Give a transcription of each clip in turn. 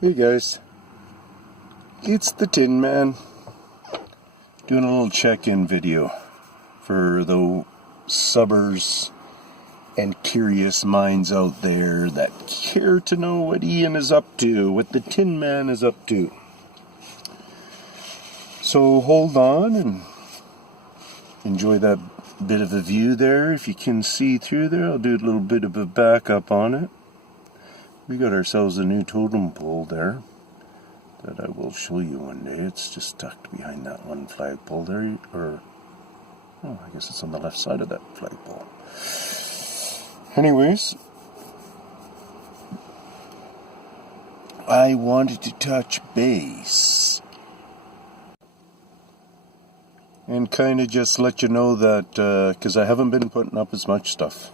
Hey guys, it's the Tin Man doing a little check-in video for the subbers and curious minds out there that care to know what Ian is up to, what the Tin Man is up to. So hold on and enjoy that bit of a view there. If you can see through there, I'll do a little bit of a backup on it. We got ourselves a new totem pole there that I will show you one day. It's just tucked behind that one flagpole there, I guess it's on the left side of that flagpole. Anyways, I wanted to touch base and kind of just let you know that, because I haven't been putting up as much stuff.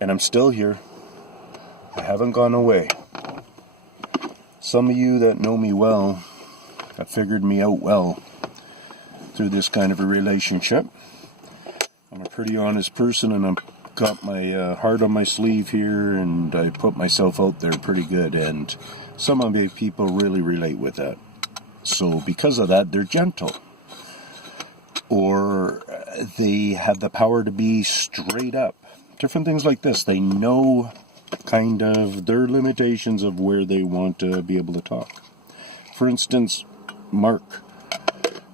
And I'm still here. I haven't gone away. Some of you that know me well have figured me out well through this kind of a relationship. I'm a pretty honest person, and I've got my heart on my sleeve here, and I put myself out there pretty good, and some of the people really relate with that. So because of that, they're gentle. Or they have the power to be straight up. Different things like this. They know kind of their limitations of where they want to be able to talk. For instance, Mark,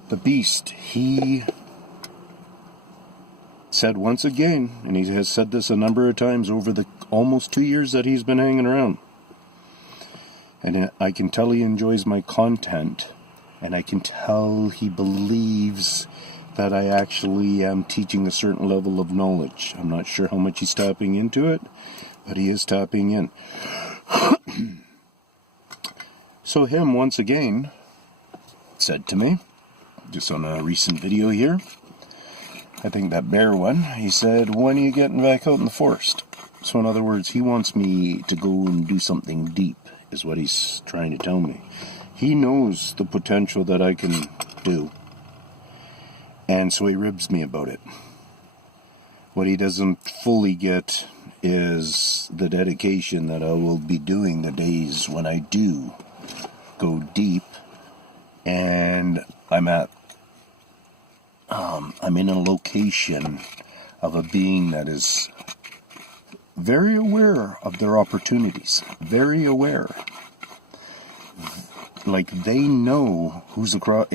the Beast, he said once again, and he has said this a number of times over the almost 2 years that he's been hanging around, and I can tell he enjoys my content, and I can tell he believes that I actually am teaching a certain level of knowledge. I'm not sure how much he's tapping into it, but he is tapping in. So him, once again, said to me, just on a recent video here, I think that bear one, he said, when are you getting back out in the forest? So in other words, he wants me to go and do something deep, is what he's trying to tell me. He knows the potential that I can do. And so he ribs me about it. What he doesn't fully get is the dedication that I will be doing the days when I do go deep. And I'm in a location of a being that is very aware of their opportunities. Very aware. Like they know who's across.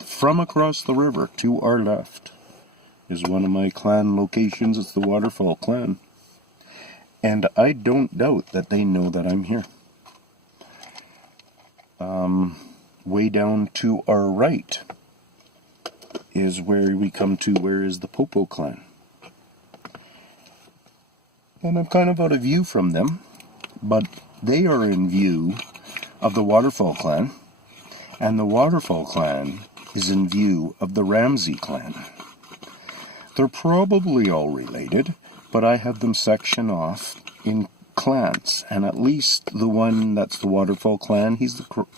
From across the river to our left is one of my clan locations. It's the Waterfall Clan. And I don't doubt that they know that I'm here. Way down to our right is where we come to where is the Popo Clan. And I'm kind of out of view from them, but they are in view of the Waterfall Clan. And the Waterfall Clan is in view of the Ramsey clan. They're probably all related, but I have them sectioned off in clans, and at least the one that's the Waterfall clan,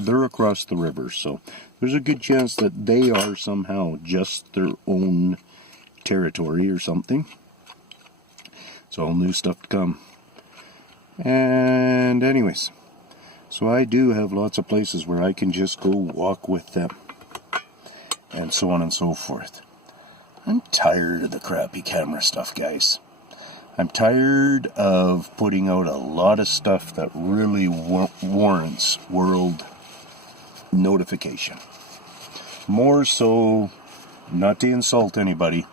they're across the river, so there's a good chance that they are somehow just their own territory or something. It's all new stuff to come. And anyways, so I do have lots of places where I can just go walk with them. And so on and so forth. I'm tired of the crappy camera stuff, guys. I'm tired of putting out a lot of stuff that really warrants world notification. More so, not to insult anybody,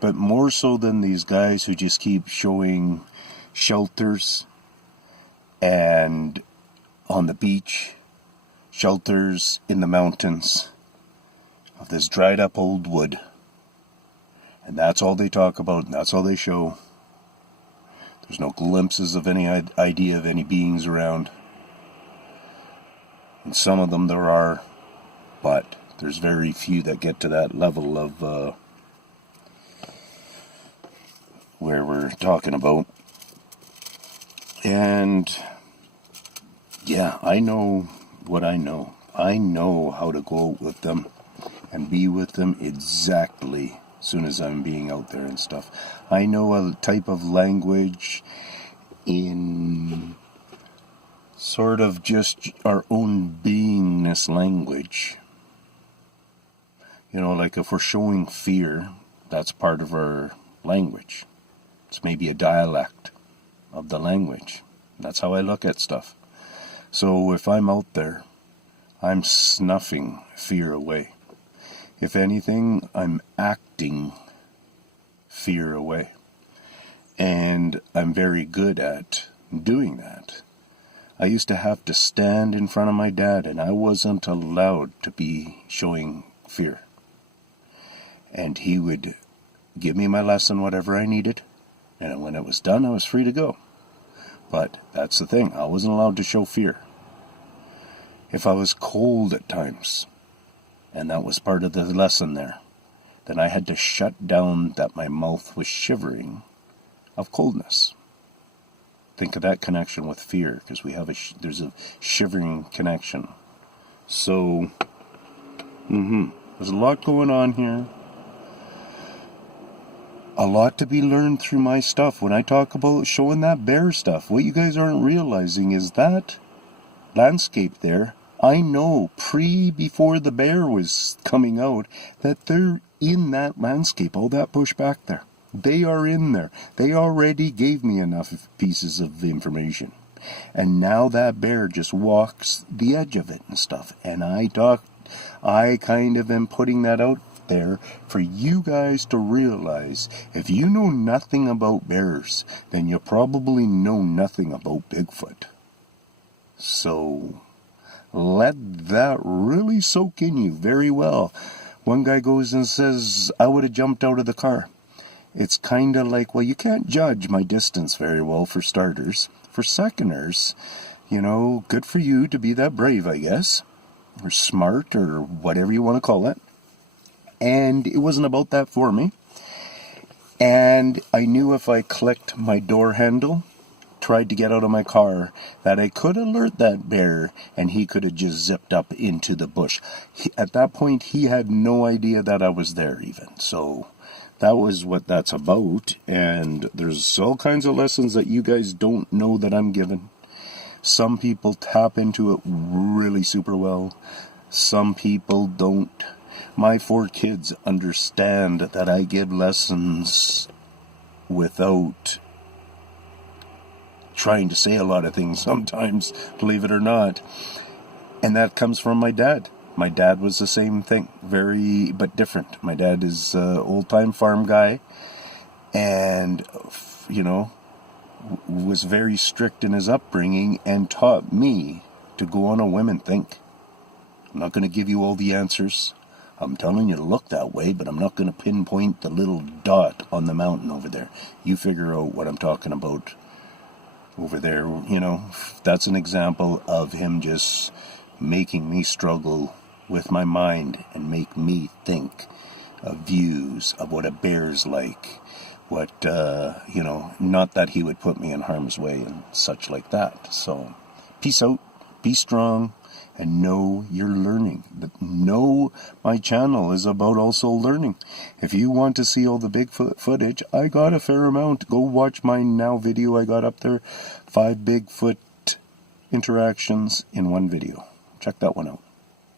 but more so than these guys who just keep showing shelters and on the beach, shelters in the mountains, of this dried up old wood. And that's all they talk about, and that's all they show. There's no glimpses of any idea of any beings around. And some of them there are, but there's very few that get to that level of where we're talking about. And yeah, I know what I know. I know how to go out with them and be with them exactly as soon as I'm being out there and stuff. I know a type of language in sort of just our own beingness language. You know, like if we're showing fear, that's part of our language. It's maybe a dialect of the language. That's how I look at stuff. So if I'm out there, I'm snuffing fear away. If anything, I'm acting fear away. And I'm very good at doing that. I used to have to stand in front of my dad, and I wasn't allowed to be showing fear. And he would give me my lesson, whatever I needed, and when it was done, I was free to go. But that's the thing, I wasn't allowed to show fear. If I was cold at times, and that was part of the lesson there, then I had to shut down that my mouth was shivering of coldness. Think of that connection with fear, because we have there's a shivering connection. So, there's a lot going on here. A lot to be learned through my stuff. When I talk about showing that bear stuff, what you guys aren't realizing is that landscape there, I know before the bear was coming out, that they're in that landscape, all that bush back there. They are in there. They already gave me enough pieces of information. And now that bear just walks the edge of it and stuff. And I kind of am putting that out there for you guys to realize, if you know nothing about bears, then you probably know nothing about Bigfoot. So let that really soak in you very well. One guy goes and says, I would have jumped out of the car. It's kind of like, well, you can't judge my distance very well, for starters. For seconders, you know, good for you to be that brave, I guess, or smart, or whatever you want to call it. And it wasn't about that for me. And I knew if I clicked my door handle, tried to get out of my car, that I could alert that bear, and he could have just zipped up into the bush. At that point, he had no idea that I was there even. So that was what that's about. And there's all kinds of lessons that you guys don't know that I'm giving. Some people tap into it really super well. Some people don't. My 4 kids understand that I give lessons without trying to say a lot of things sometimes, believe it or not. And that comes from my dad. My dad was the same thing, very, but different. My dad is an old-time farm guy, and, you know, was very strict in his upbringing and taught me to go on a whim and think. I'm not going to give you all the answers. I'm telling you to look that way, but I'm not going to pinpoint the little dot on the mountain over there. You figure out what I'm talking about over there. You know, that's an example of him just making me struggle with my mind and make me think of views of what a bear's like. What, you know, not that he would put me in harm's way and such like that. So, peace out, be strong, and know you're learning. But know my channel is about also learning. If you want to see all the Bigfoot footage, I got a fair amount. Go watch my now video I got up there. 5 Bigfoot interactions in one video. Check that one out.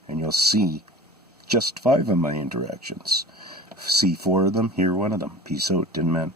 And you'll see just 5 of my interactions. See 4 of them, hear 1 of them. Peace out, Tinman.